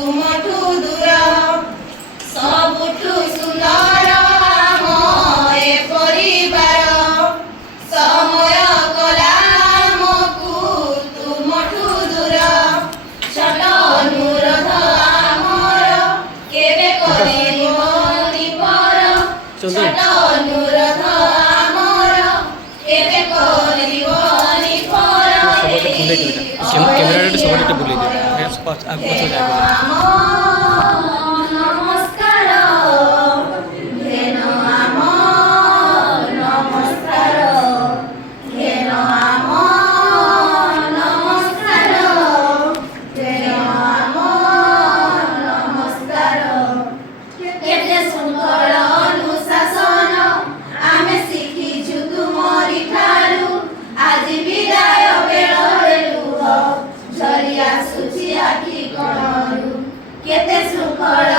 तुमठु दूर सबुठु सुंदर आम ए परिवार समय कला आमकु तुमठु दूर छोट अनुरोध आमर केबे करिबनि पर छोट अनुरोध आमर केबे करिबनि पर कैमरा सबटे बुले दे नमस्कार घेन आम नमस्कार घेन आम नमस्कार घेन आम नमस्कार केते सुंदर अनुशासन आमे शिखिछु तुमरी ठारू आज विदाय बेଳରେ लुह झरी आसुछि आखि कणरू केते सुखळ